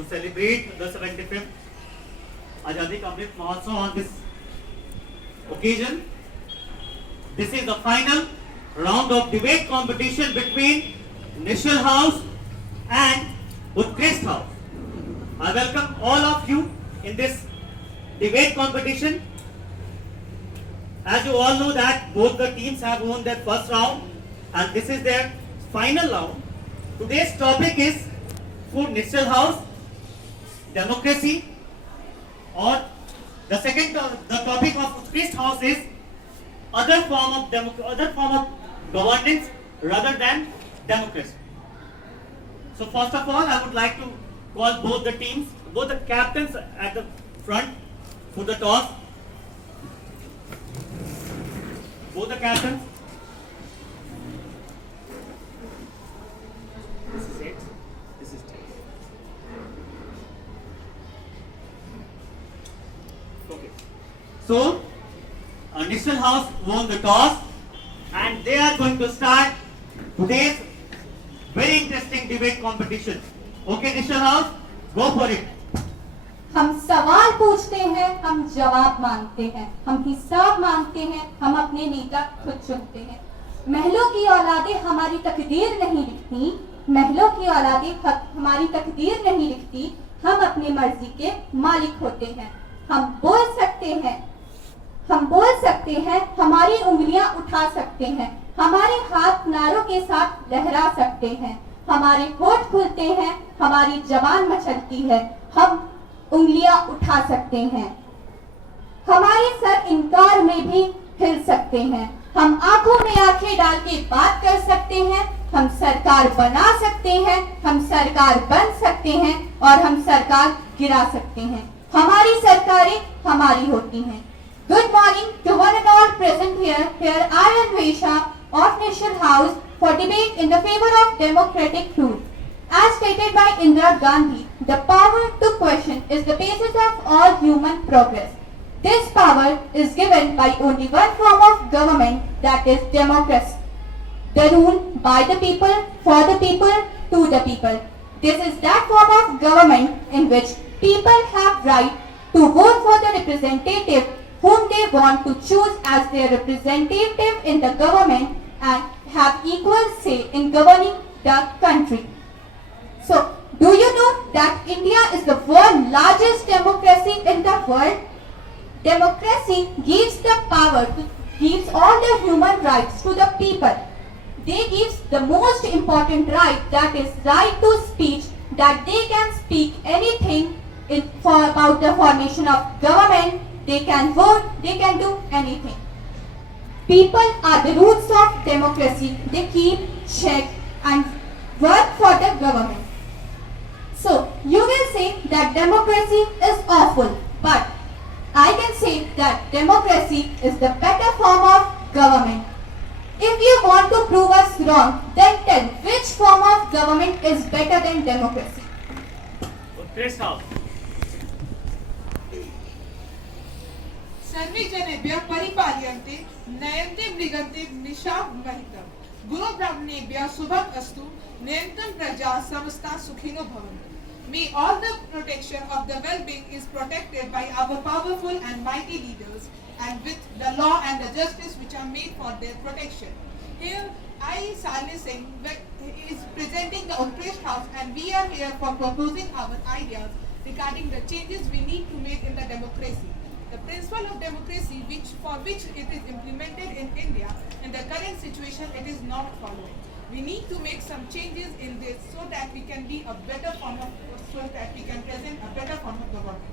to celebrate the 75th Azadi Ka Amrit Mahotsav on this occasion. This is the final round of debate competition between Nischhal House and Utkrishth House. I welcome all of you in this debate competition. As you all know that both the teams have won their first round and this is their final round. Today's topic is for Nischhal House, democracy, or the topic of Utkrishth House is other form of governance rather than democracy. So first of all, I would like to call both the teams, both the captains at the front for the toss. Both the captains. This is it. This is it. Okay. So, Nischhal House won the toss and they are going to start today's very interesting debate competition. Okay, Nischhal House, go for it. हम सवाल पूछते हैं, हम जवाब मांगते हैं, हम हिसाब मांगते हैं, हम अपने नेता खुद चुनते हैं। महलों की औलादें हमारी तकदीर नहीं लिखती, महलों की औलादें हमारी तकदीर नहीं लिखती, हम अपनी मर्जी के मालिक होते हैं। हम बोल सकते हैं, हमारी उंगलियां उठा सकते हैं, हमारे हाथ नारों के साथ लहरा सकते हैं, हमारे होठ खुलते हैं, हमारी जबान मचलती है, हम उंगलियां उठा सकते हैं, हमारे सर इनकार में भी हिल सकते हैं, हम आंखों में आंखें डाल के बात कर सकते हैं, हम सरकार बना सकते हैं, हम सरकार बन सकते हैं और हम सरकार गिरा सकते हैं। हमारी सरकारें हमारी होती हैं। Good morning to one and all present here. Here I am Resha of Nischhal House for debate in the favor of democratic rule. As stated by Indira Gandhi, the power to question is the basis of all human progress. This power is given by only one form of government, that is democracy. The rule by the people, for the people, to the people. This is that form of government in which people have right to vote for the representative whom they want to choose as their representative in the government and have equal say in governing the country. So, do you know that India is the world's largest democracy in the world? Democracy gives the power, gives all the human rights to the people. They gives the most important right, that is right to speech, that they can speak anything about the formation of government, they can vote, they can do anything. People are the roots of democracy. They keep, check and work for the government. So, you will say that democracy is awful, but I can say that democracy is the better form of government. If you want to prove us wrong, then tell which form of government is better than democracy. Utkrishth House. सर्वे जनेभ्यः परिपाल्यन्ते नयन्ते मृगन्ते निशाः महितम् गुरो ब्राह्मणेभ्यः शुभम् अस्तु नयन्तं प्रजा समस्ता सुखिनो भवन्तु. May all the protection of the well-being is protected by our powerful and mighty leaders and with the law and the justice which are made for their protection. Here I, Salni Singh, is presenting the Utkrishth House and we are here for proposing our ideas regarding the changes we need to make in the democracy. The principle of democracy for which it is implemented in India, in the current situation it is not following. We need to make some changes in this so that we can be a better form of, so that we can present a better form of government.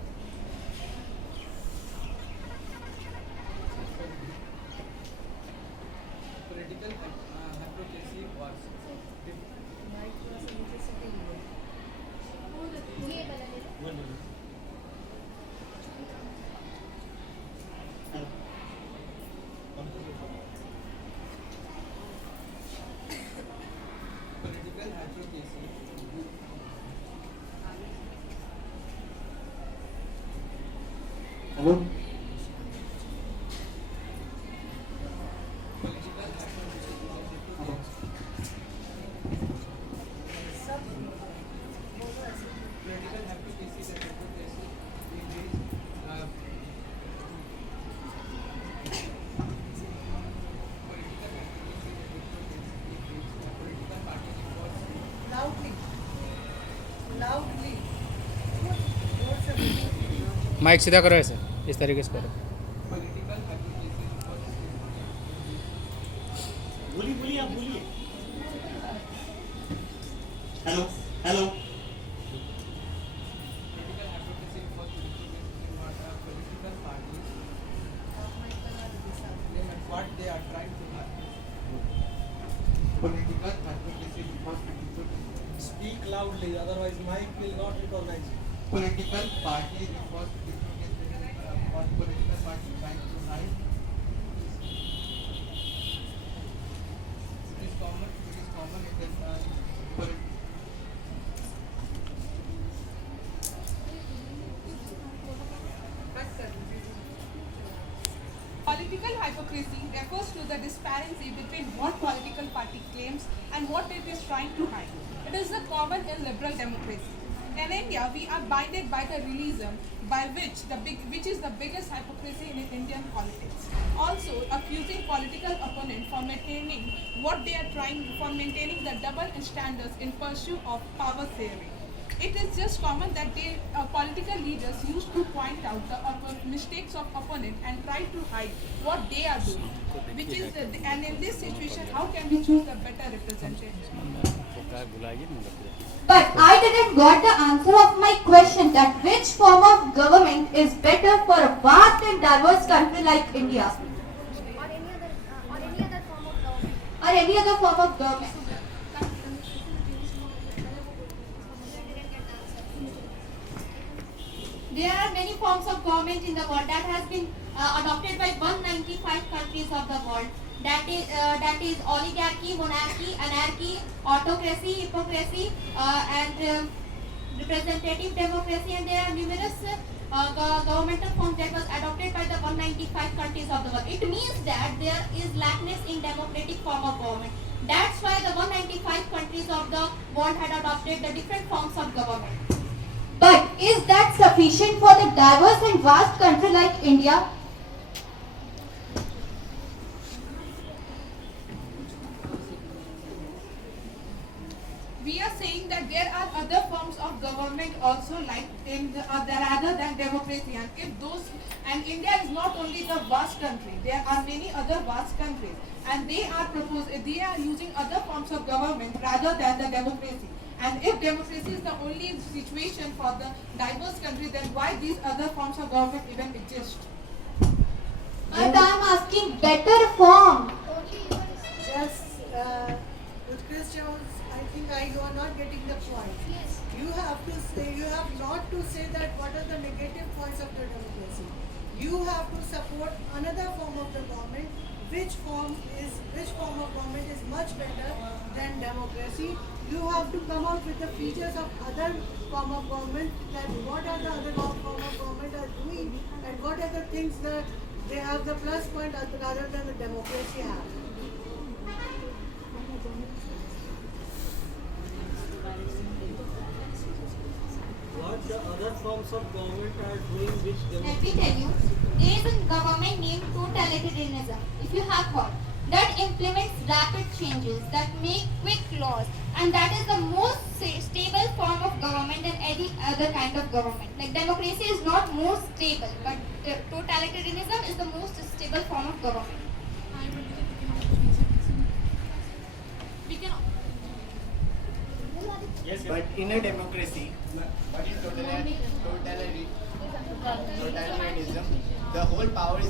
Political hypocrisy was political hypocrisy. Hello? Political mic सीधा करो ऐसे, इस तरीके से करो. Political hypocrisy was बोलिए बोलिए आप बोलिए. Hello hello. political hypocrisy was political parties and what they are trying to have. Political hypocrisy was Speak loudly, otherwise mic will not recognize you. political party was what political party trying to hide. It is common in the Political hypocrisy refers to the disparity between what political party claims and what it is trying to hide. It is common in liberal democracy. In India, we are binded by the realism which is the biggest hypocrisy in Indian politics. Also, accusing political opponent for maintaining the double standards in pursuit of power theory. It is just common that political leaders used to point out the mistakes of opponent and try to hide what they are doing. And in this situation, how can we choose a better representative? But I didn't got the answer of my question that which form of government is better for a vast and diverse country like India or any other form of government. or any other form of government. There are many forms of government in the world that has been adopted by 195 countries of the world. That is oligarchy, monarchy, anarchy, autocracy, hypocrisy, and representative democracy. And there are numerous governmental forms that was adopted by the 195 countries of the world. It means that there is lackness in democratic form of government. That's why the 195 countries of the world had adopted the different forms of government. But is that sufficient for the diverse and vast country like India? We are saying that there are other forms of government also like rather than democracy, and India is not only the vast country. There are many other vast countries, and they are using other forms of government rather than the democracy. And if democracy is the only situation for the diverse country, then why these other forms of government even exist? But I'm asking better form. Yes, Utkrishth, I think you are not getting the point. Yes. You have not to say that what are the negative points of the democracy. You have to support another form of the government. Which form of government is much better than democracy? You have to come out with the features of other form of government, that what are the other form of government are doing, and what are the things that they have the plus point rather than the democracy have. What the other forms of government are doing which Let me democracy? tell you, there is a government named totalitarianism, if you have heard, that implements rapid changes, that make quick laws, and that is the most stable form of government than any other kind of government. Like democracy is not more stable, but totalitarianism is the most stable form of government. We can Yes, But in a democracy, what is totalitarianism? The whole power is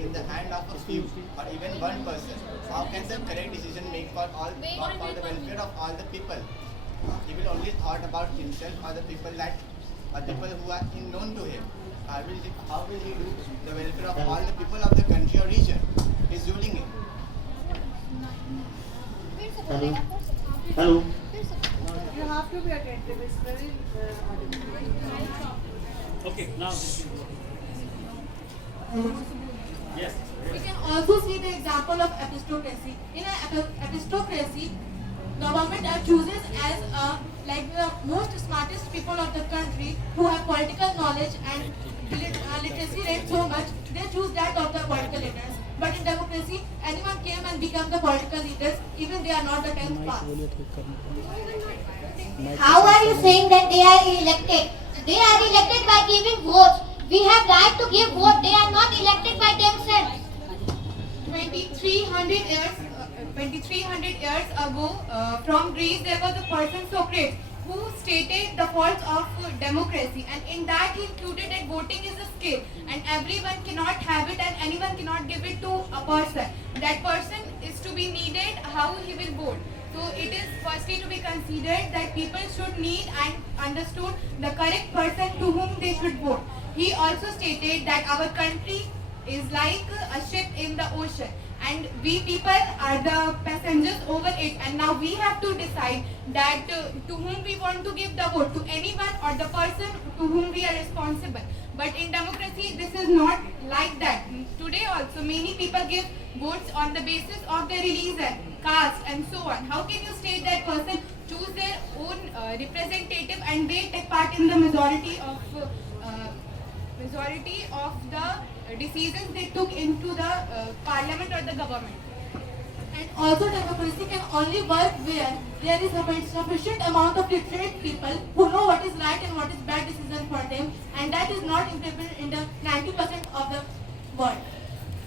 in the hand of a few or even one person. How can the correct decision make for the welfare of all the people? He will only thought about himself or the people who are unknown to him. How will he do the welfare of all the people of the country or region he is ruling in? Hello. Hello. You have to be attentive. It's very audible. Okay, now. Yes. We can also see the example of aristocracy. In an aristocracy, government are chooses as the most smartest people of the country who have political knowledge and literacy rate so much. They choose that of the political leaders. But in democracy, anyone came and become the political leaders, even they are not the 10th class. बोलिए ठीक करने को. How are you saying that they are elected? They are elected by giving votes. We have right to give vote. They are not elected by themselves. 2300 years ago, from Greece, there was a person Socrates who stated the faults of democracy, and in that he included that voting is a skill and everyone cannot have it and anyone cannot give it to a person. That person is to be needed how he will vote. So it is firstly to be considered that people should need and understood the correct person to whom they should vote. He also stated that our country is like a ship in the ocean and we people are the passengers over it, and now we have to decide that to whom we want to give the vote, to anyone or the person to whom we are responsible. But in democracy this is not like that. Today also many people give votes on the basis of their religion, caste and so on. How can you state that person choose their own representative and they take part in the majority of the decisions they took into the parliament or the government? And also democracy can only work where there is a sufficient amount of literate people who know what is right and what is bad decision for them, and that is not implemented in the 90% of the world.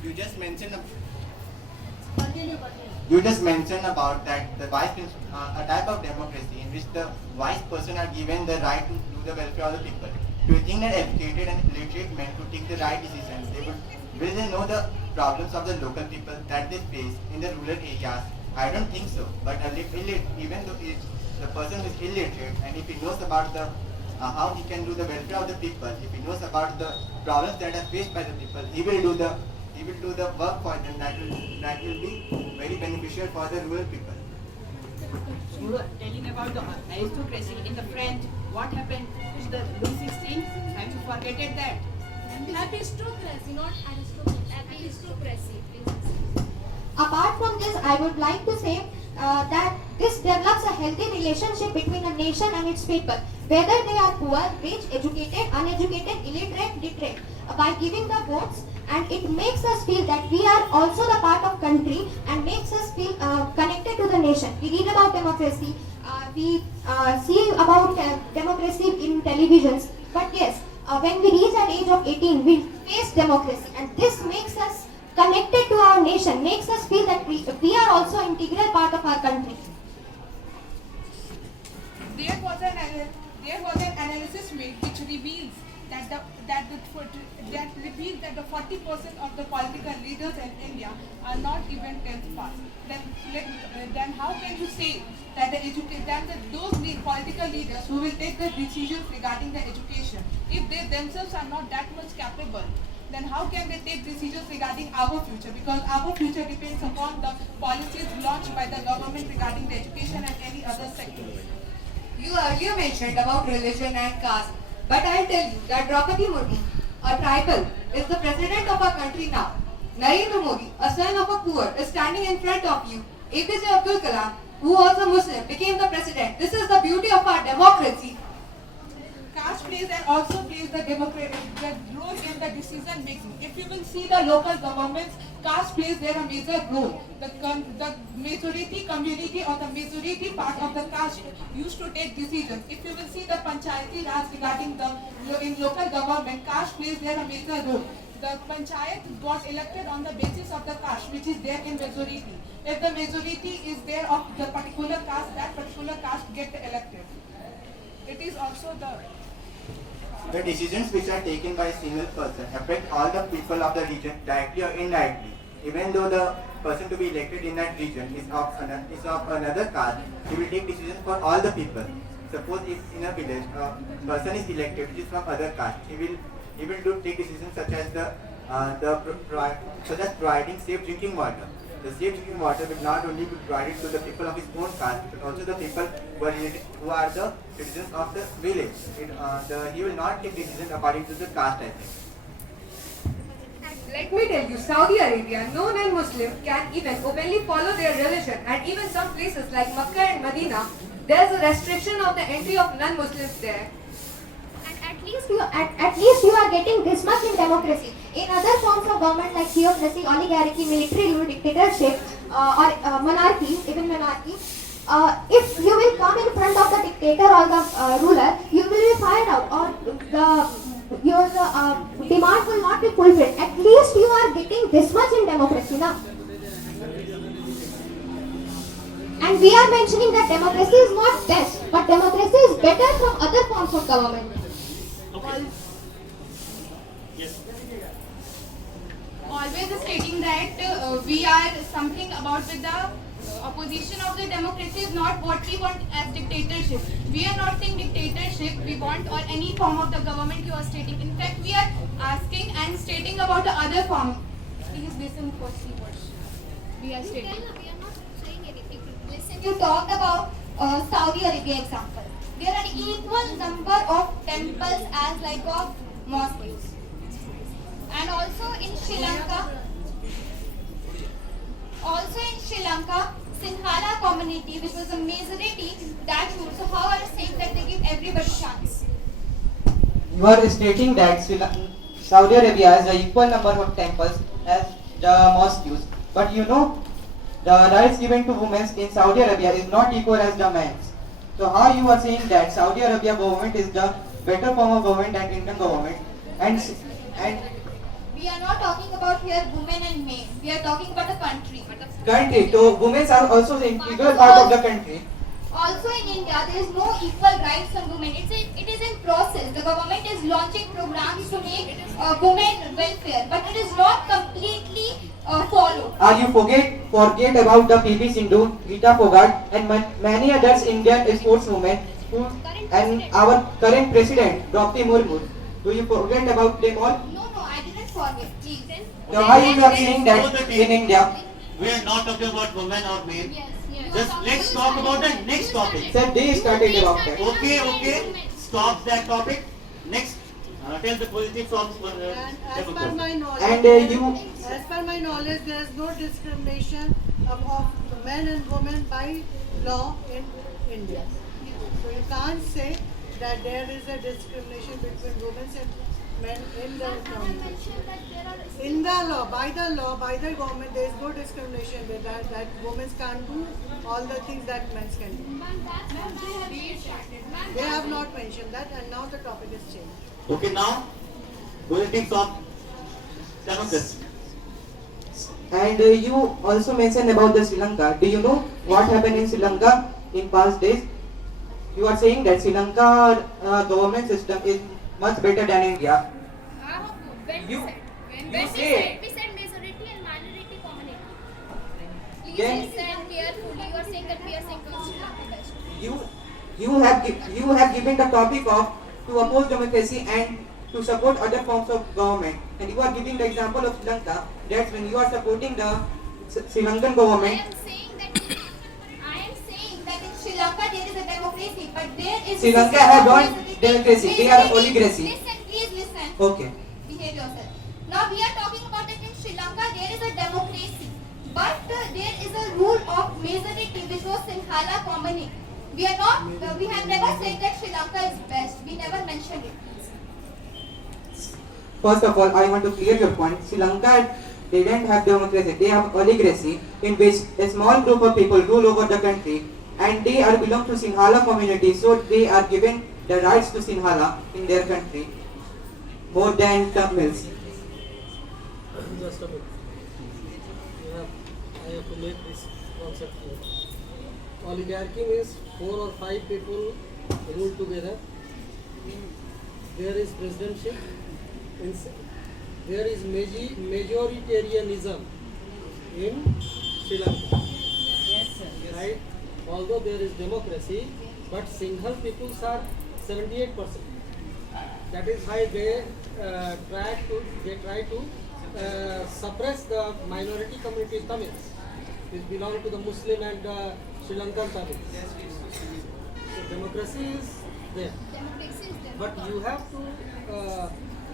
You just mentioned Continue. about that the vice a type of democracy in which the vice person are given the right to do the welfare of the people. Do you think that educated and literate men could take the right decisions? Will they know the problems of the local people that they face in the rural areas? I don't think so. But even though the person is illiterate and if he knows about the how he can do the welfare of the people, if he knows about the problems that are faced by the people, he will do the work for them that will be very beneficial for the rural people. You were telling about the aristocracy in the French. What happened to the Louis XVI? Have you forgotten that? Aristocracy, not aristocracy. Apart from this, I would like to say that this develops a healthy relationship between a nation and its people, whether they are poor, rich, educated, uneducated, illiterate, literate, by giving the votes, and it makes us feel that we are also the part of country and makes us feel connected to the nation. We read about democracy, we see about democracy in televisions, but yes, when we reach at age of 18, we face democracy, and this makes us connected to our nation, makes us feel that we are also an integral part of our country. There was an analysis made which reveals that the 40% of the political leaders in India are not even 10th pass. Then how can you say that those political leaders who will take the decisions regarding the education, if they themselves are not that much capable, then how can they take decisions regarding our future? Because our future depends upon the policies launched by the government regarding the education and any other sectors. You earlier mentioned about religion and caste, but I'll tell you that Draupadi Murmu, a tribal, is the president of our country now. Narendra Modi, a son of a poor, is standing in front of you. APJ Abdul Kalam, who was a Muslim, became the president. This is the beauty of our democracy. Caste plays and also plays the role in the decision making. If you will see the local governments, caste plays there a major role. The majority community or the majority part of the caste used to take decisions. If you will see the panchayati raj regarding in local government, caste plays there a major role. The panchayat got elected on the basis of the caste which is there in majority. If the majority is there of the particular caste, that particular caste get elected. It is also The decisions which are taken by a single person affect all the people of the region directly or indirectly. Even though the person to be elected in that region is of another caste, he will take decisions for all the people. Suppose if in a village a person is elected which is from other caste, he will take decisions such as providing safe drinking water. The safe drinking water will not only be provided to the people of his own caste, but also the people who are the citizens of the village. He will not take decisions according to the caste, I think. Let me tell you, Saudi Arabia, no non-Muslim can even openly follow their religion, and even some places like Makkah and Medina, there is a restriction of the entry of non-Muslims there. And at least you are getting this much in democracy. In other forms of government like theocracy, oligarchy, military rule, dictatorship, or monarchy, even monarchy, if you will come in front of the dictator or the ruler, you will be fired out or your demand will not be fulfilled. At least you are getting this much in democracy, na? And we are mentioning that democracy is not best, but democracy is better from other forms of government. Yes. Always stating that we are something about with the opposition of the democracy is not what we want as dictatorship. We are not saying dictatorship we want or any form of the government you are stating. In fact, we are asking and stating about the other form. Please listen firstly what we are stating. We are not saying anything. Listen, you talked about Saudi Arabia example. There are equal number of temples as like of mosques. And also in Sri Lanka, Sinhala community, which was a majority, that rule. So how are you saying that they give everybody chance? You are stating that Saudi Arabia has an equal number of temples as the mosques. But you know, the rights given to women in Saudi Arabia is not equal as the men's. So how you are saying that Saudi Arabia government is the better form of government than Indian government? And We are not talking about here women and men. We are talking about a country. country, so women are also the integral part of the country. Also in India, there is no equal rights on women. It is in process. The government is launching programs to make women welfare, but it is not completely followed. You forget about the PV Sindhu, Gita Fogart, and many others Indian sportswomen and our current president, Draupadi Murmu. Do you forget about them all? No, I didn't forget. Please. So why you are saying that in India? We are not talking about women or men. Just let's talk about the next topic. Sir, they started about that. Okay. Stop that topic. Next, tell the positives of And as per democracy. my knowledge, And as per my knowledge, there is no discrimination of men and women by law in India. So you can't say that there is a discrimination between women and men in the government. In the law, by the government, there is no discrimination with that women can't do all the things that men can do. They have not mentioned that, and now the topic is changed. Okay, now positives of democracy. And you also mentioned about the Sri Lanka. Do you know what happened in Sri Lanka in past days? You are saying that Sri Lanka government system is much better than India. You say We said majority and minority community. Please Then- listen carefully. You are saying that we are saying Constitution best. you have given the topic of to oppose democracy and to support other forms of government, and you are giving the example of Sri Lanka. That's when you are supporting the Sri Lankan government. I am saying that in Sri Lanka there is a democracy, but there is Sri Lanka have not democracy; they are oligarchy. Listen, please listen. Okay. Behave yourself. Now we are talking about that in Sri Lanka there is a democracy, but there is a rule of majority which was Sinhala community. We have never said that Sri Lanka is best. We never mentioned it. First of all, I want to clear your point. Sri Lanka, they don't have democracy; they have oligarchy, in which a small group of people rule over the country, and they are belong to Sinhala community, so they are given the rights to Sinhala in their country more than Tamils. Just a bit. I have to make this concept clear. Oligarchy means 4 or 5 people rule together. There is presidentship. There is majoritarianism in Sri Lanka. Yes, sir. Right? Although there is democracy, but Singhal peoples are 78%. That is why they try to suppress the minority community Tamils, which belong to the Muslim and Sri Lankan Tamils. So democracy is there, Democracy is there. but you have to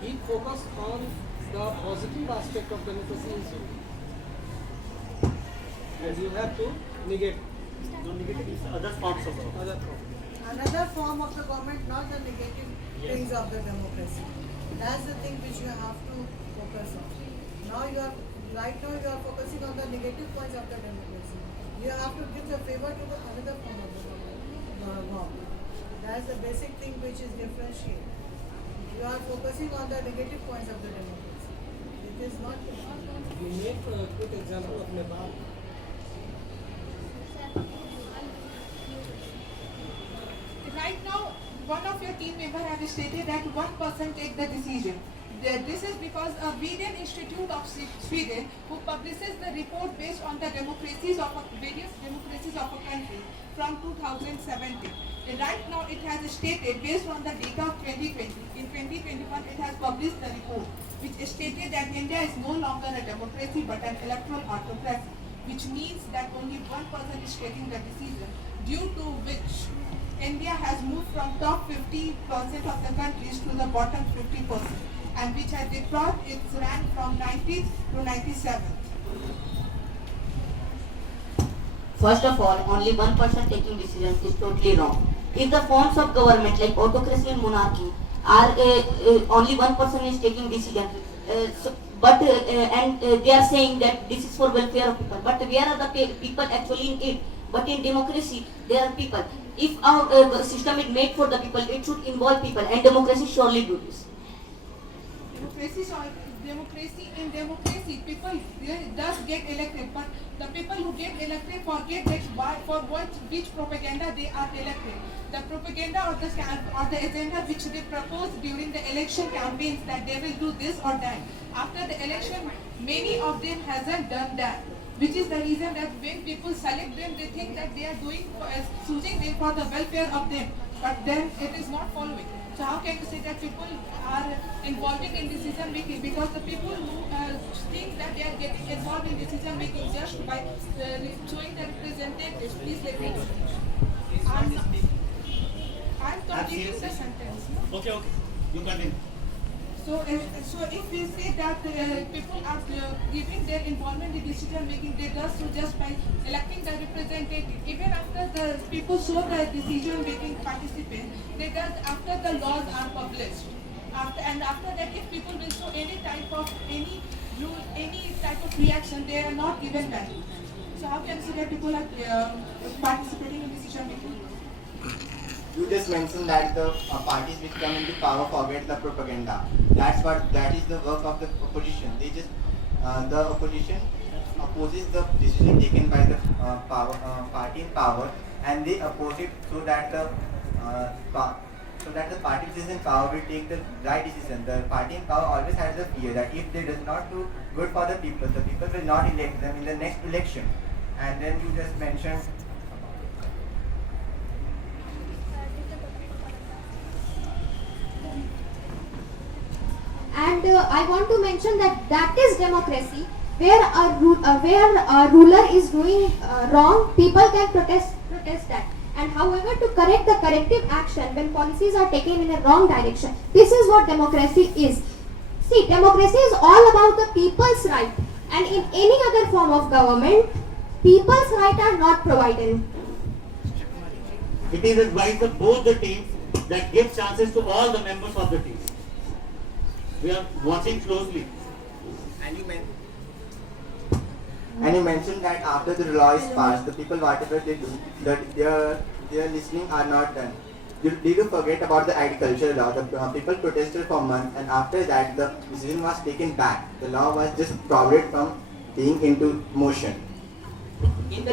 keep focus on the positive aspect of democracy is you. And you have to negate No negative other forms of government. other problems. Another form of the government, not the negative things of the democracy. That's the thing which you have to focus on. Right now you are focusing on the negative points of the democracy. You have to give the favor to the another form of the government. That's the basic thing which is differentiated. You are focusing on the negative points of the democracy. It is not. We make a quick example of Nepal. Right now, one of your team members has stated that one person take the decision. This is because a Sweden Institute of Sweden, who publishes the report based on the various democracies of a country from 2017. And right now, it has stated based on the data of 2020. In 2021, it has published the report, which stated that India is no longer a democracy but an electoral autocracy, which means that only one person is taking the decision, due to which India has moved from top 50% of the countries to the bottom 50%, and which has dropped its rank from 90th to 97th. First of all, only one person taking decisions is totally wrong. If the forms of government like autocracy and monarchy are only one person is taking decisions, they are saying that this is for welfare of people. But where are the people actually in it? But in democracy, there are people. If our system is made for the people, it should involve people, and democracy surely do this. In democracy, people does get elected, but the people who get elected forget that which propaganda they are elected. The propaganda or the agenda which they propose during the election campaigns, that they will do this or that. After the election, many of them hasn't done that, which is the reason that when people select them, they think that they are choosing them for the welfare of them, but then it is not following. So how can you say that people are involving in decision making? Because the people who think that they are getting involved in decision making just by showing the representatives. Please let me know. I'm completing the sentence. No? Okay, you continue. So if we say that people are giving their involvement in decision making, they do so just by electing the representative. Even after the people show the decision making participant, they does after the laws are published. After that, if people will show any type of reaction, they are not given value. So how can you say that people are participating in decision making? You just mentioned that the parties which come into power forget the propaganda. That is the work of the opposition. The opposition opposes the decision taken by the party in power, and they oppose it so that the party which is in power will take the right decision. The party in power always has the fear that if they does not do good for the people will not elect them in the next election. And then you just mentioned. And I want to mention that is democracy, where a ruler is doing wrong, people can protest that. And however, to correct the corrective action when policies are taken in a wrong direction, this is what democracy is. See, democracy is all about the people's right, and in any other form of government, people's rights are not provided. It is advised of both the teams that give chances to all the members of the team. We are watching closely. And you mentioned that after the law is passed, the people whatever they do, that their listening are not done. Did you forget about the agricultural law? The people protested for months, and after that the decision was taken back. The law was just prohibited from being into motion. In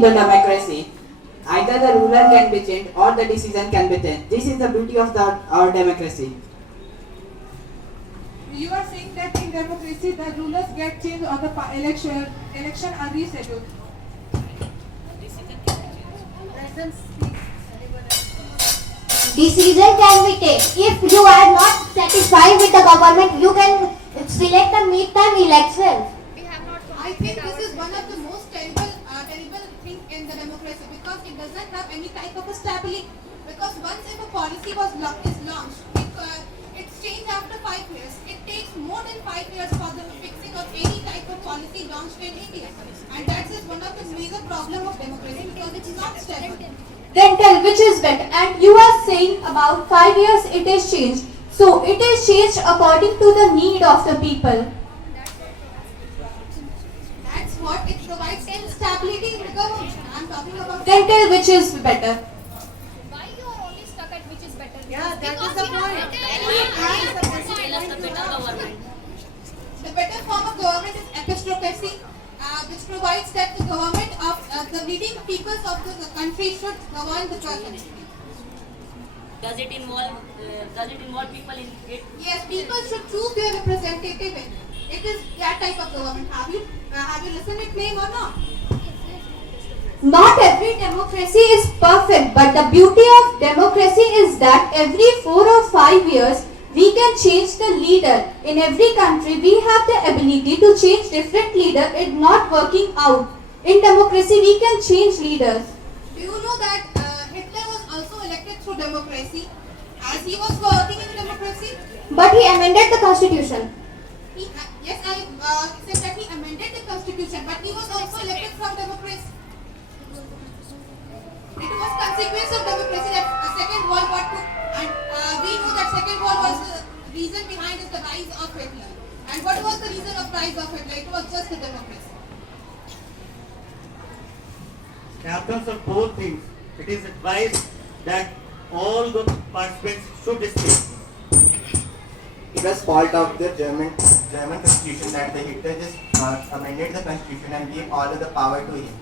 the democracy, either the ruler can be changed or the decision can be changed. This is the beauty of our democracy. You are saying that in democracy the rulers get changed or the election are rescheduled. Let them speak. Decision can be taken. If you are not satisfied with the government, you can select a midterm election. I think this is one of the most terrible things in the democracy, because it does not have any type of a stability. Because once if a policy is launched, it's changed after 5 years. It takes more than 5 years for the fixing of any type of policy launched in India. And that is one of the major problem of democracy, because it's not stable. Then tell which is better. And you are saying about 5 years it is changed. So it is changed according to the need of the people. That's what it provides stability in the government. I'm talking about. Then tell which is better. Why you are only stuck at which is better? Yeah, that The better form of government is epistocracy, which provides that the government of the leading peoples of the country should govern the country. Does it involve people in it? Yes, people should choose their representative. It is that type of government. Have you listened its name or not? Not every democracy is perfect, but the beauty of democracy is that every 4 or 5 years we can change the leader. In every country we have the ability to change different leader. It's not working out. In democracy we can change leaders. Do you know that Hitler was also elected through democracy, as he was working in democracy? But he amended the constitution. Yes, I said that he amended the constitution, but he was also elected from democracy. It was consequence of democracy that the Second World War took, and we know that Second World was the reason behind is the rise of Hitler. And what was the reason of rise of Hitler? It was just the democracy. In terms of both things, it is advised that all the participants should speak. It was fault of the German constitution that the Hitler just amended the constitution and gave all of the power to him.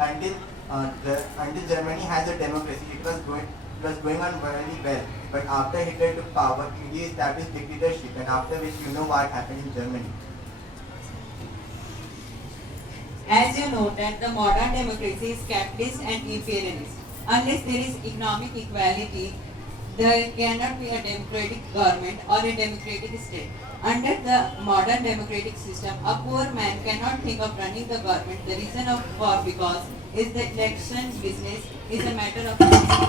Until Germany has a democracy, it was going on very well. But after Hitler took power, he established dictatorship, and after which you know what happened in Germany. As you know that the modern democracy is capitalist and imperialist. Unless there is economic equality, there cannot be a democratic government or a democratic state. Under the modern democratic system, a poor man cannot think of running the government. The reason because is the election business is a matter of business.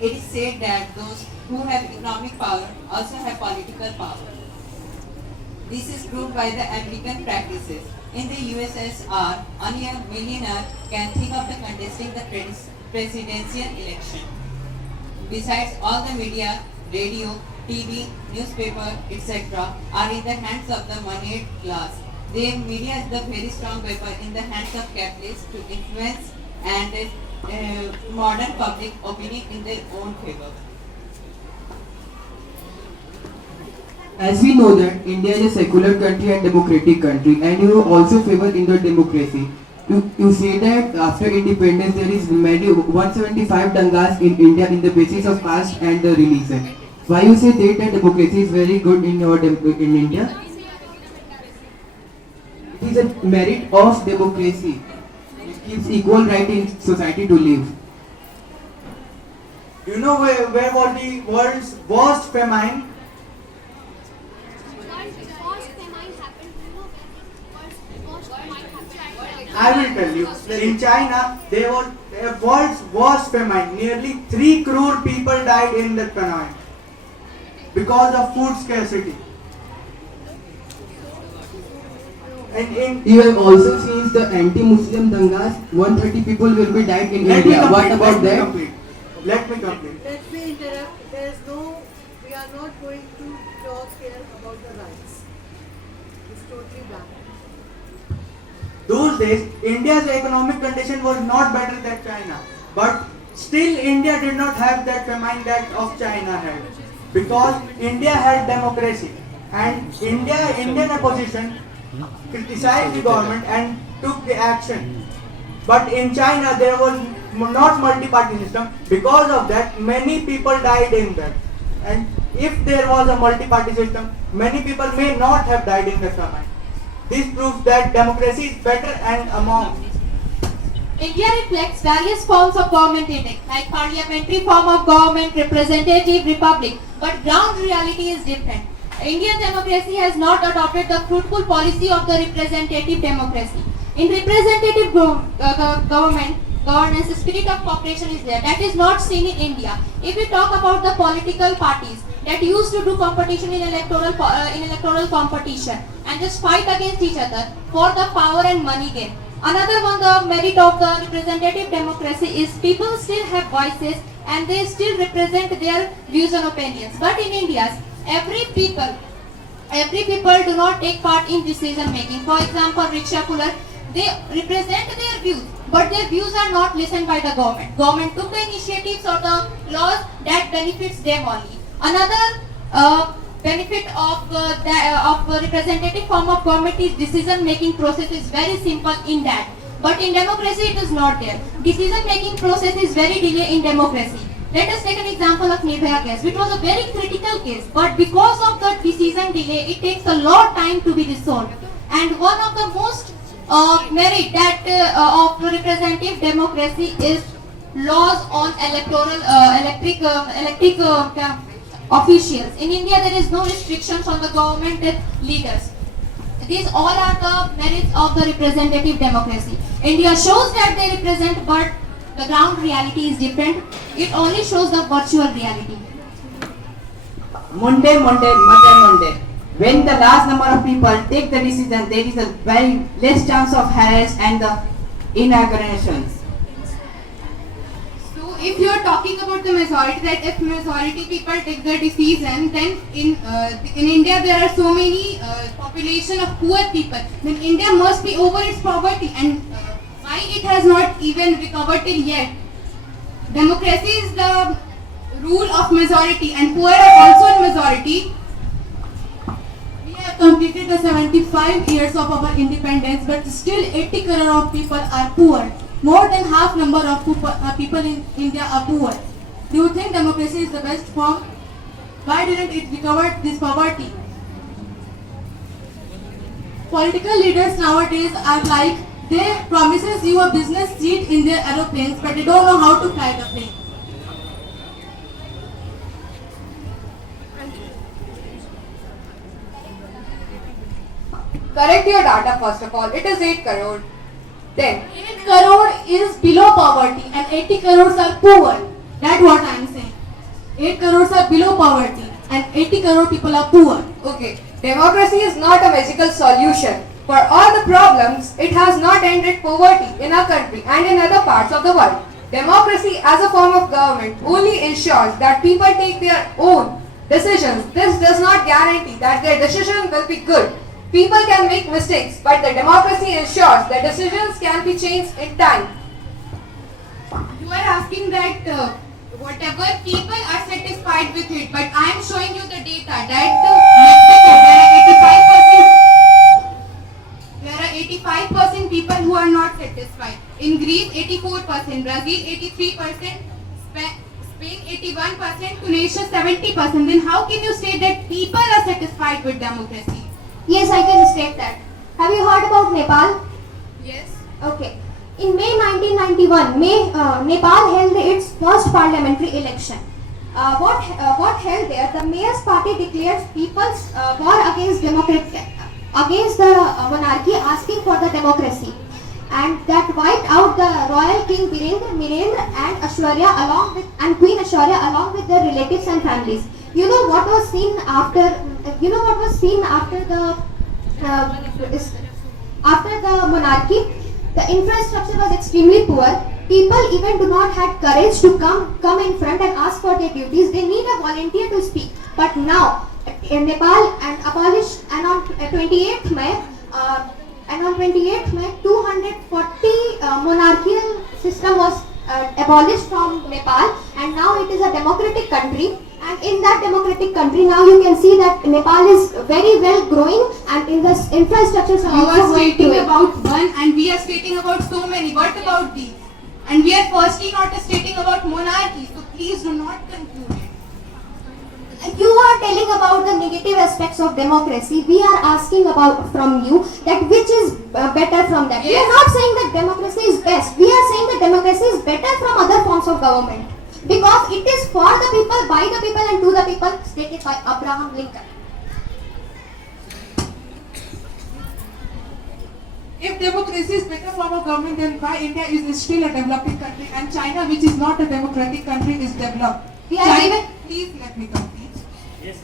It is said that those who have economic power also have political power. This is proved by the American practices. In the USSR, only a millionaire can think of contesting the presidential election. Besides, all the media, radio, TV, newspaper, etc. are in the hands of the moneyed class. The media is the very strong weapon in the hands of capitalists to influence and modern public opinion in their own favor. As we know that India is a secular country and democratic country, and you also favor in the democracy. You say that after independence there is many 175 dangas in India in the basis of caste and the religion. Why you say that democracy is very good in India? It is a merit of democracy. It gives equal right in society to live. Do you know where was the world's worst famine? I will tell you. In China, there was a world's worst famine. Nearly 3 crore people died in that famine because of food scarcity. And you have also seen the anti-Muslim dangas. 130 people will be died in India. What about that? Let me complete. Let me interrupt. We are not going to talk here about the rights. It's totally banned. Those days, India's economic condition was not better than China. But still India did not have that famine that of China had. Because India had democracy. And Indian opposition criticized the government and took the action. But in China there was not multi-party system. Because of that, many people died in that. And if there was a multi-party system, many people may not have died in the famine. This proves that democracy is better and among. India reflects various forms of government in it, like parliamentary form of government, representative, republic. But ground reality is different. Indian democracy has not adopted the fruitful policy of the representative democracy. In representative governance, the spirit of cooperation is there. That is not seen in India. If we talk about the political parties that used to do competition in electoral competition and just fight against each other for the power and money game. Another one, the merit of the representative democracy is people still have voices and they still represent their views and opinions. But in India, every people do not take part in decision making. For example, rickshaw puller, they represent their views, but their views are not listened by the government. Government took the initiatives or the laws that benefits them only. Another benefit of representative form of government is decision making process is very simple in that. But in democracy it is not there. Decision making process is very delayed in democracy. Let us take an example of Nischhal case, which was a very critical case. But because of the decision delay, it takes a lot of time to be resolved. And one of the most merit that of representative democracy is laws on electric officials. In India, there is no restrictions on the government leaders. These all are the merits of the representative democracy. India shows that they represent, but the ground reality is different. It only shows the virtual reality. Monday, Monday, Monday, Monday. When the large number of people take the decision, there is a very less chance of harass and the inaugurations. So if you are talking about the majority, that if majority people take the decision, then in India there are so many population of poor people. Then India must be over its poverty, and why it has not even recovered till yet? Democracy is the rule of majority, and poor are also in majority. We have completed the 75 years of our independence, but still 80 crore of people are poor. More than half number of people in India are poor. Do you think democracy is the best form? Why didn't it recover this poverty? Political leaders nowadays are like, they promises you a business seat in their aeroplanes, but they don't know how to fly the plane. Correct your data first of all. It is 8 crore. Then 8 crore is below poverty and 80 crores are poor. That's what I am saying. 8 crores are below poverty and 80 crore people are poor. Okay, democracy is not a magical solution. For all the problems, it has not ended poverty in our country and in other parts of the world. Democracy as a form of government only ensures that people take their own decisions. This does not guarantee that their decision will be good. People can make mistakes, but the democracy ensures that decisions can be changed in time. You are asking that whatever people are satisfied with it, but I am showing you the data that Mexico, there are 85% people who are not satisfied. In Greece, 84%, Brazil, 83%, Spain, 81%, Tunisia, 70%. Then how can you say that people are satisfied with democracy? Yes, I can state that. Have you heard about Nepal? Yes. Okay. In May 1991, Nepal held its first parliamentary election. What held there? The mayor's party declared people's war against the monarchy, asking for the democracy, and that wiped out the royal king Virendra and Aishwarya and Queen Aishwarya along with their relatives and families. You know what was seen after? After the monarchy? The infrastructure was extremely poor. People even do not have courage to come in front and ask for their duties. They need a volunteer to speak. But now, in Nepal and abolished, and on 28th May, 240 monarchical system was abolished from Nepal, and now it is a democratic country. And in that democratic country, now you can see that Nepal is very well growing, and in the infrastructures are also going stating through it. about one, and we are stating about so many. What about these? And we are firstly not stating about monarchy. So please do not conclude it. You are telling about the negative aspects of democracy. We are asking about from you that which is better from that. We are not saying that democracy is best. We are saying that democracy is better from other forms of government, because it is for the people, by the people, and to the people, stated by Abraham Lincoln. If democracy is better form of government, then why India is still a developing country and China, which is not a democratic country, is developed? Please let me complete. Yes,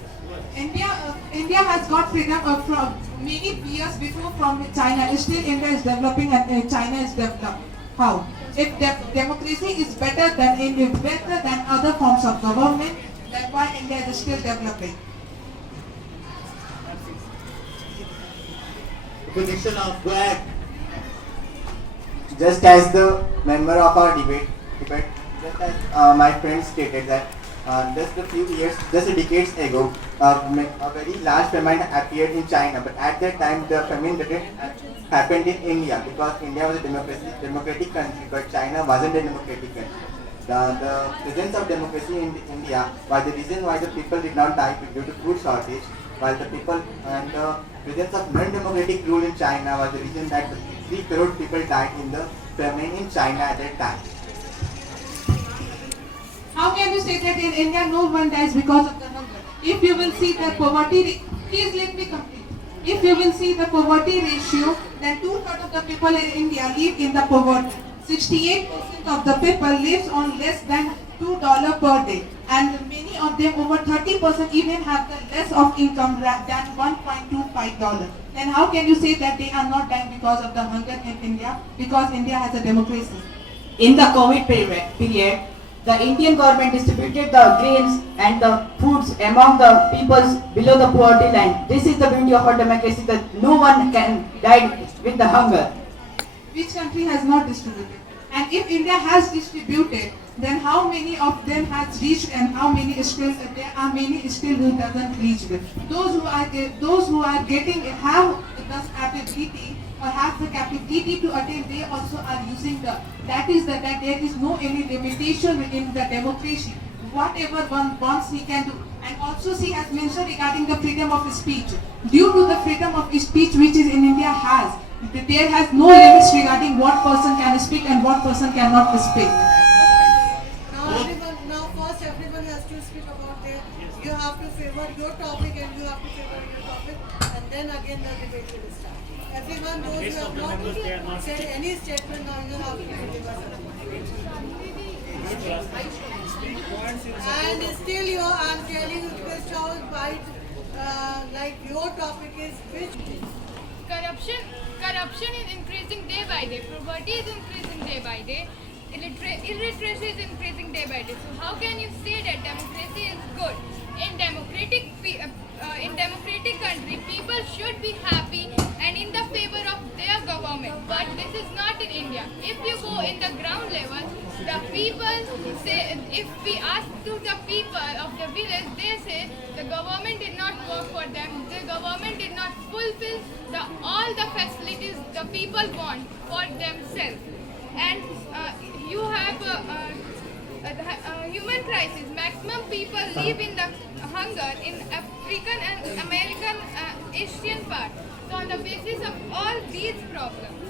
India has got freedom from many years before from China. Still India is developing and China is developed. How? If democracy is better than other forms of government, then why India is still developing? Nischhal, go ahead. Just as the member of our debate, just as my friend stated that just decades ago, a very large famine appeared in China. But at that time, the famine didn't happen in India because India was a democratic country, but China wasn't a democratic country. The presence of democracy in India was the reason why the people did not die due to food shortage, while the people and the presence of non-democratic rule in China was the reason that 3 crore people died in the famine in China at that time. How can you say that in India no one dies because of the hunger? If you will see the poverty, please let me complete. If you will see the poverty ratio, then 2/3 of the people in India live in the poverty. 68% of the people lives on less than $2 per day, and many of them, over 30%, even have the less of income than $1.25. Then how can you say that they are not dying because of the hunger in India? Because India has a democracy. In the COVID period, the Indian government distributed the grains and the foods among the peoples below the poverty line. This is the beauty of our democracy, that no one can die with the hunger. Which country has not distributed? And if India has distributed, then how many of them has reached, and how many still, there are many still who doesn't reach them. Those who are getting, have the ability or have the capability to attain, they also are using that there is no any limitation in the democracy. Whatever one wants, he can do. And also she has mentioned regarding the freedom of speech. Due to the freedom of speech which is in India has, there has no limits regarding what person can speak and what person cannot speak. Now first everyone has to speak about their, you have to favor your topic and you have to favor your topic, and then again the debate will start. Everyone, those who have not said any statement, now you have to deliver. And still I'm telling you, Utkrishth how bite, like your topic is which? Corruption is increasing day by day. Poverty is increasing day by day. Illiteracy is increasing day by day. So how can you say that democracy is good? In democratic country, people should be happy and in the favor of their government. But this is not in India. If you go in the ground level, the people say, if we ask to the people of the village, they say the government did not work for them. The government did not fulfill all the facilities the people want for themselves. And you have human crisis. Maximum people live in the hunger in African and American Asian part. So on the basis of all these problems,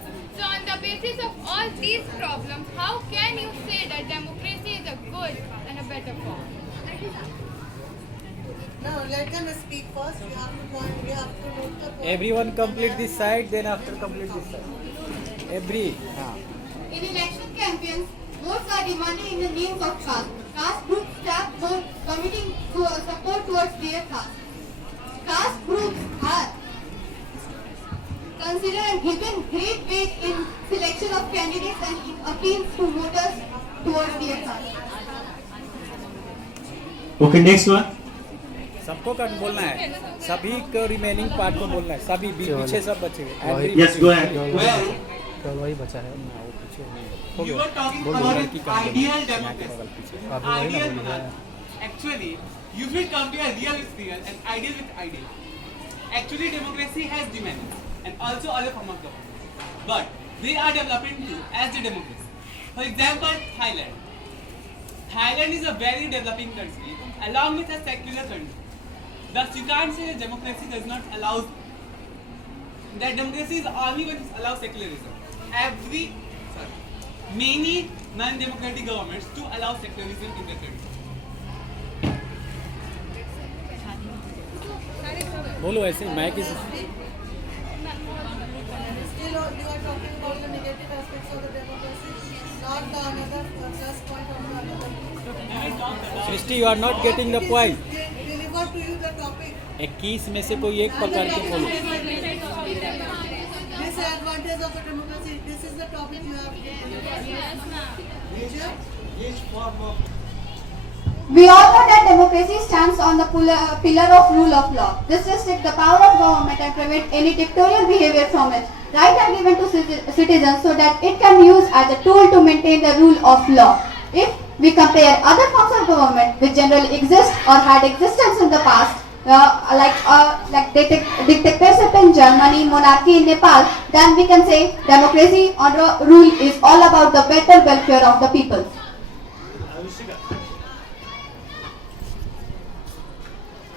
how can you say that democracy is a good and a better form? Now let them speak first. We have to point. We have to note the point. Everyone complete this side, then after complete this side. In election campaigns, votes are demanded in the names of caste. Caste groups tap vote committing support towards their caste. Caste groups are considered and given great weight in selection of candidates and in appeals to voters towards their caste. Okay, next one. सबको cut बोलना है, सभी को remaining part को बोलना है, सभी पीछे सब बचे हुए। Yes, go ahead. केवल वही बचा है, वो पीछे हो गया। You were talking about ideal democracy. Actually, you should compare real with real and ideal with ideal. Actually, democracy has demands and also other forms of government, but they are developing too as the democracy. For example, Thailand. Thailand is a very developing country along with a secular country. Thus, you can't say that democracy does not allow. That democracy is only when it allows secularism. Many non-democratic governments to allow secularism in their country. बोलो ऐसे mic is Still, you are talking about the negative aspects of the democracy, not the another plus point of the another. Srishti, you are not getting the point. Deliver to you the topic. 21 में से कोई एक पकड़ के बोलो। Disadvantage of the democracy. This is the topic you have. Which form of We all know that democracy stands on the pillar of rule of law. This restricts the power of government and prevents any dictatorial behavior from it. Rights are given to citizens so that it can use as a tool to maintain the rule of law. If We compare other forms of government which generally exist or had existence in the past, like dictatorship in Germany, monarchy in Nepal, then we can say democracy or rule is all about the better welfare of the people.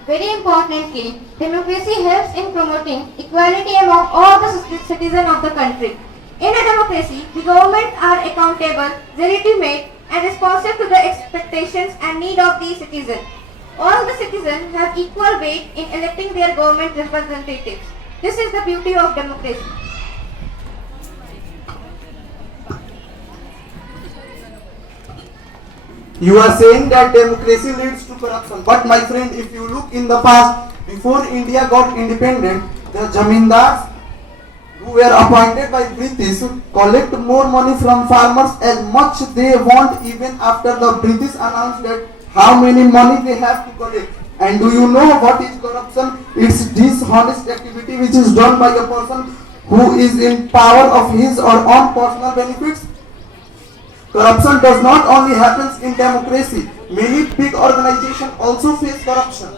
Very importantly, democracy helps in promoting equality among all the citizens of the country. In a democracy, the governments are accountable, legitimate, and responsive to the expectations and needs of the citizens. All the citizens have equal weight in electing their government representatives. This is the beauty of democracy. You are saying that democracy leads to corruption. But my friend, if you look in the past, before India got independent, the zamindars who were appointed by British collect more money from farmers as much they want, even after the British announced that how many money they have to collect. And do you know what is corruption? It's dishonest activity which is done by a person who is in power of his or own personal benefits. Corruption does not only happen in democracy. Many big organizations also face corruption.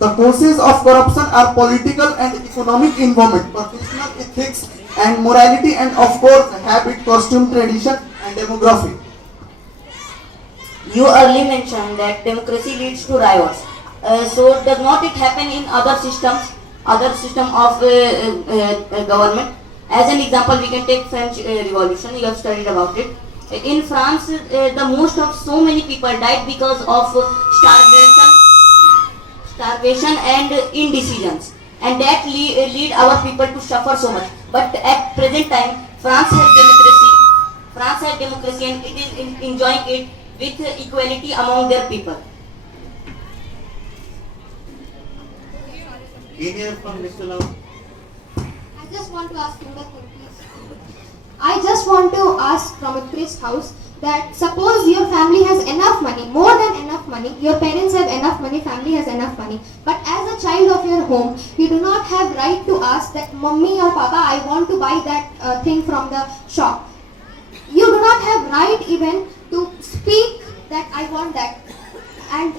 The causes of corruption are political and economic involvement, professional ethics and morality, and of course habit, costume, tradition and demography. You earlier mentioned that democracy leads to riots. So does not it happen in other systems, other system of government? As an example, we can take French Revolution. You have studied about it. In France, the most of so many people died because of starvation and indecisions, and that lead our people to suffer so much. But at present time, France has democracy, and it is enjoying it with equality among their people. Area from Nischhal V. I just want to ask you the thing, please. I just want to ask from Utkrishth house that suppose your family has enough money, more than enough money, your parents have enough money, family has enough money, but as a child of your home, you do not have right to ask that mummy or papa, I want to buy that thing from the shop. You do not have right even to speak that I want that. And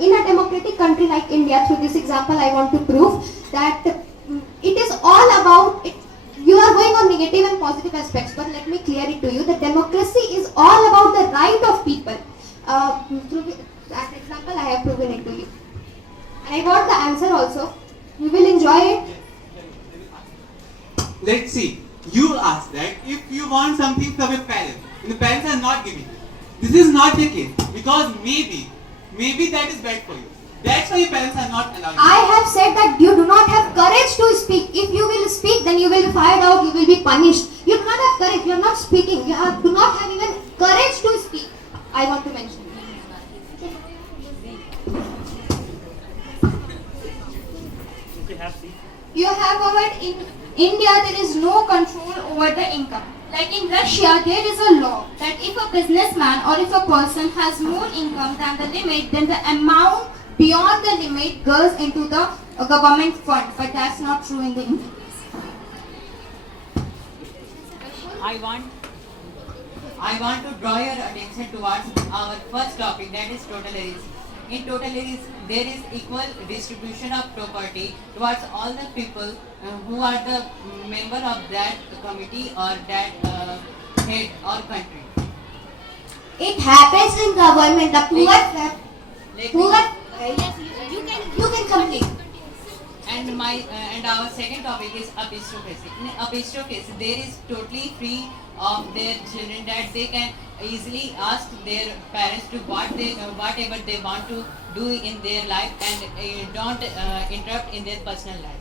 in a democratic country like India, through this example I want to prove that it is all about it. You are going on negative and positive aspects, but let me clear it to you. The democracy is all about the right of people. Through that example, I have proven it to you. And I want the answer also. You will enjoy it. Let's see. You ask that if you want something from your parents, and the parents are not giving you. This is not the case, because maybe that is bad for you. That's why your parents are not allowing you. I have said that you do not have courage to speak. If you will speak, then you will be fired out, you will be punished. You do not have courage, you are not speaking. You do not have even courage to speak. I want to mention. You have over in India there is no control over the income. Like in Russia, there is a law that if a businessman or if a person has more income than the limit, then the amount beyond the limit goes into the government fund. But that's not true in the India. I want to draw your attention towards our first topic, that is totalitarianism. In totalitarianism, there is equal distribution of property towards all the people who are the member of that committee or that head or country. It happens in government. The poor. You can complete. And our second topic is epistocracy. In epistocracy, there is totally free of their children that they can easily ask their parents to whatever they want to do in their life and don't interrupt in their personal life.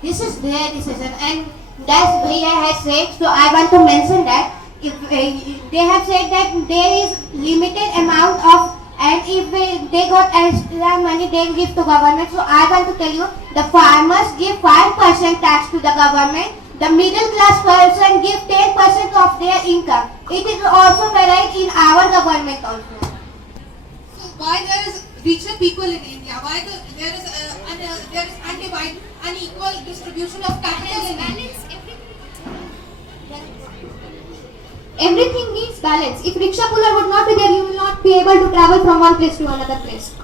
This is their decision, and that's Bhaiya has said. So I want to mention that if they have said that there is limited amount of, and if they got extra money, they give to government. So I want to tell you, the farmers give 5% tax to the government. The middle class person give 10% of their income. It is also varied in our government also. So why there is richer people in India? Why there is undivided, unequal distribution of capital in India? everything needs balance. If rickshaw puller would not be there, you will not be able to travel from one place to another place.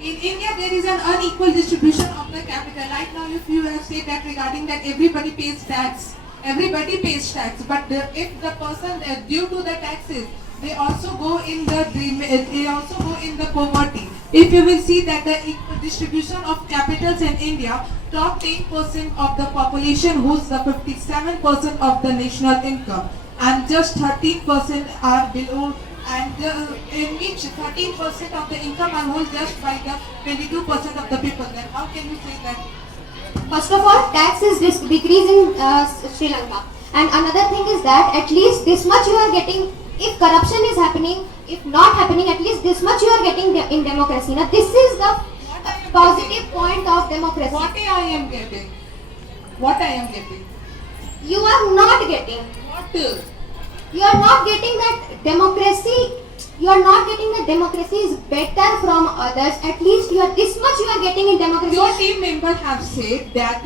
In India, there is an unequal distribution of the capital. Right now, if you have said that regarding that everybody pays tax, but if the person due to the taxes, they also go in the poverty. If you will see that the equal distribution of capitals in India, top 10% of the population holds the 57% of the national income, and just 13% are below, and in which 13% of the income are held just by the 22% of the people. Then how can you say that? First of all, tax is decreasing Sri Lanka. And another thing is that at least this much you are getting, if corruption is happening, if not happening, at least this much you are getting in democracy. Now this is the positive point of democracy. What I am getting? What I am getting? You are not getting. What? You are not getting that democracy. You are not getting that democracy is better from others. At least you are this much you are getting in democracy. Your team members have said that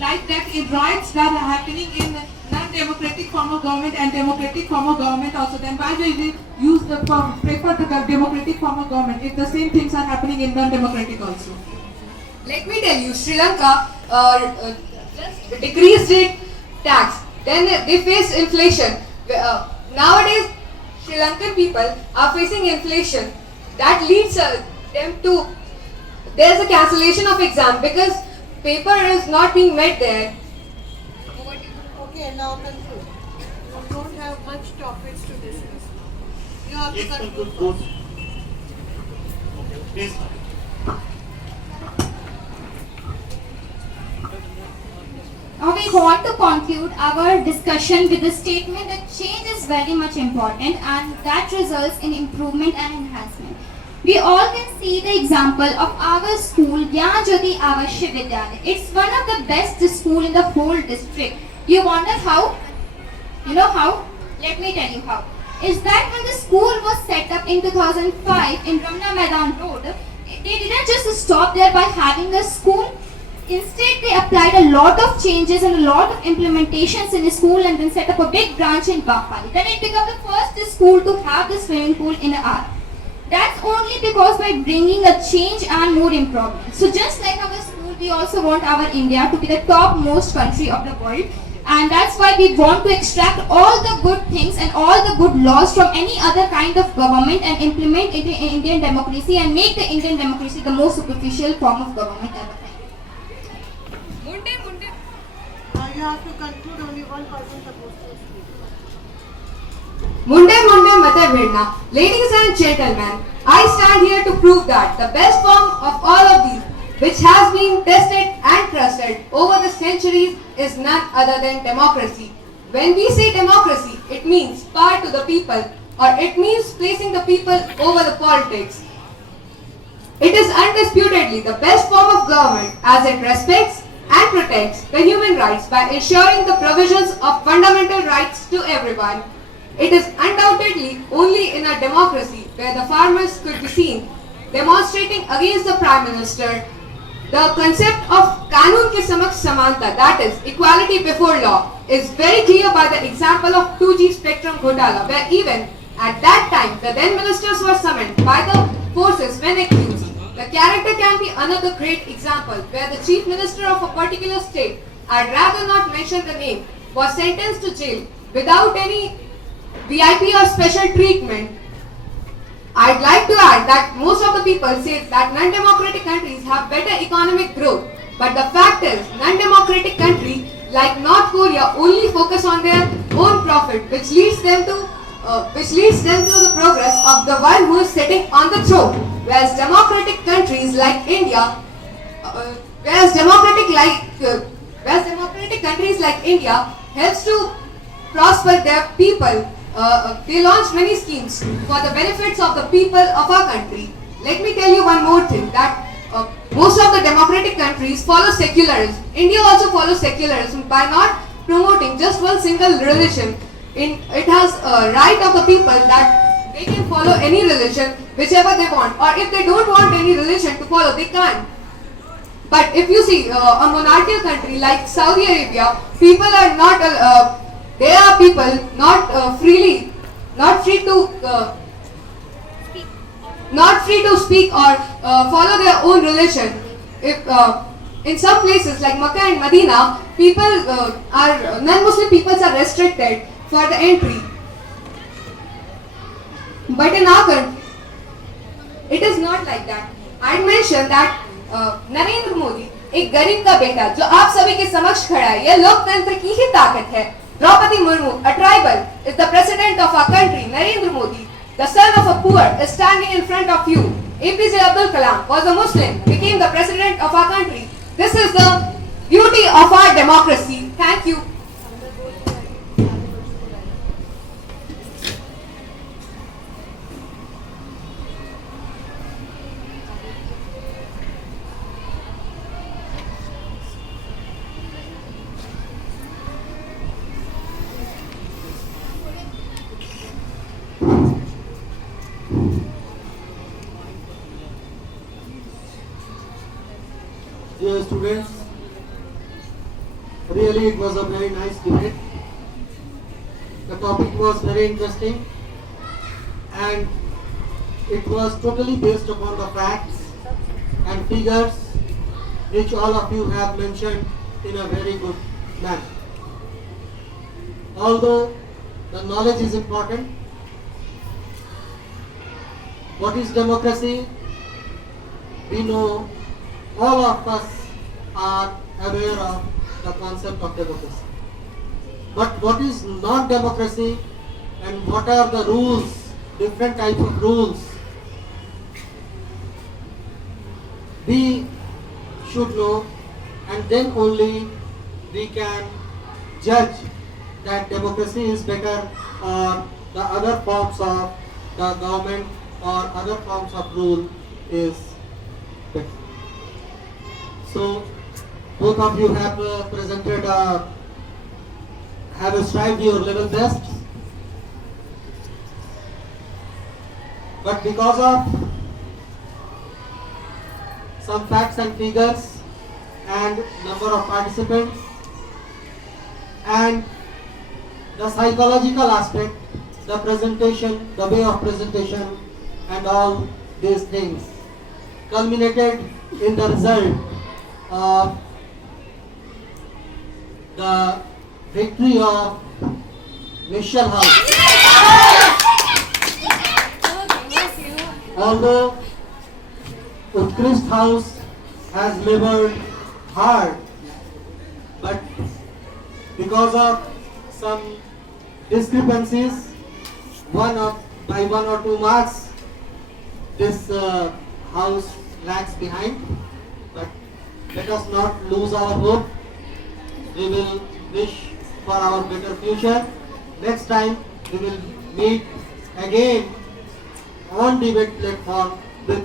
like that riots that are happening in non-democratic form of government and democratic form of government also. Then why do you use the prefer to democratic form of government if the same things are happening in non-democratic also? Let me tell you, Sri Lanka just decreased its tax. Then they faced inflation. Nowadays, Sri Lankan people are facing inflation. That leads them to, there is a cancellation of exam because paper is not being met there. Okay, now conclude. You don't have much topics to discuss. You have to conclude. Okay, please. Now we want to conclude our discussion with the statement that change is very much important and that results in improvement and enhancement. We all can see the example of our school, Gyan Jyoti Avarshya Vidyalaya. It's one of the best school in the whole district. You wonder how? You know how? Let me tell you how. Is that when the school was set up in 2005 in Ramna Maidan Road, they didn't just stop there by having a school. Instead, they applied a lot of changes and a lot of implementations in the school and then set up a big branch in Bapali. Then it became the first school to have the swimming pool in R. That's only because by bringing a change and more improvement. So just like our school, we also want our India to be the topmost country of the world. And that's why we want to extract all the good things and all the good laws from any other kind of government and implement it in Indian democracy and make the Indian democracy the most superficial form of government ever. Now you have to conclude, only one person supposed to speak. Munde Munde Mate Bhedna. Ladies and gentlemen, I stand here to prove that the best form of all of these, which has been tested and trusted over the centuries, is none other than democracy. When we say democracy, it means power to the people, or it means placing the people over the politics. It is undisputedly the best form of government as it respects and protects the human rights by ensuring the provisions of fundamental rights to everyone. It is undoubtedly only in a democracy where the farmers could be seen demonstrating against the Prime Minister. The concept of Kanun ke samaks samanta, that is, equality before law, is very clear by the example of 2G spectrum Ghotala, where even at that time the then ministers were summoned by the forces when accused. The character can be another great example where the chief minister of a particular state, I'd rather not mention the name, was sentenced to jail without any VIP or special treatment. I'd like to add that most of the people say that non-democratic countries have better economic growth, but the fact is non-democratic countries like North Korea only focus on their own profit, which leads them to the progress of the one who is sitting on the throne. Whereas democratic countries like India, helps to prosper their people. They launch many schemes for the benefits of the people of our country. Let me tell you one more thing, that most of the democratic countries follow secularism. India also follows secularism by not promoting just one single religion. It has a right of the people that they can follow any religion whichever they want, or if they don't want any religion to follow, they can't. But if you see a monarchical country like Saudi Arabia, people are not, they are people not free to speak or follow their own religion. If in some places like Makkah and Medina, non-Muslim peoples are restricted for the entry. But in our country, it is not like that. I mentioned that Narendra Modi एक गरीब का बेटा जो आप सभी के समक्ष खड़ा है, यह लोकतंत्र की ही ताकत है. Draupadi Murmu, a tribal, is the president of our country. Narendra Modi, the son of a poor, is standing in front of you. APJ Abdul Kalam was a Muslim, became the president of our country. This is the beauty of our democracy. Thank you. Dear students, really it was a very nice debate. The topic was very interesting and it was totally based upon the facts and figures which all of you have mentioned in a very good manner. Although the knowledge is important, what is democracy? We know, all of us are aware of the concept of democracy. But what is not democracy and what are the rules, different types of rules? We should know, and then only we can judge that democracy is better or the other forms of the government or other forms of rule is better. So both of you have presented, have strived your level best, but because of some facts and figures and number of participants and the psychological aspect, the presentation, the way of presentation and all these things culminated in the result of the victory of Nischhal V. Although Utkrishth house has labored hard, but because of some discrepancies, by 1 or 2 marks, this house lags behind. But let us not lose our hope. We will wish for our better future. Next time we will meet again on debate platform with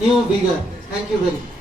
new vigor. Thank you very much.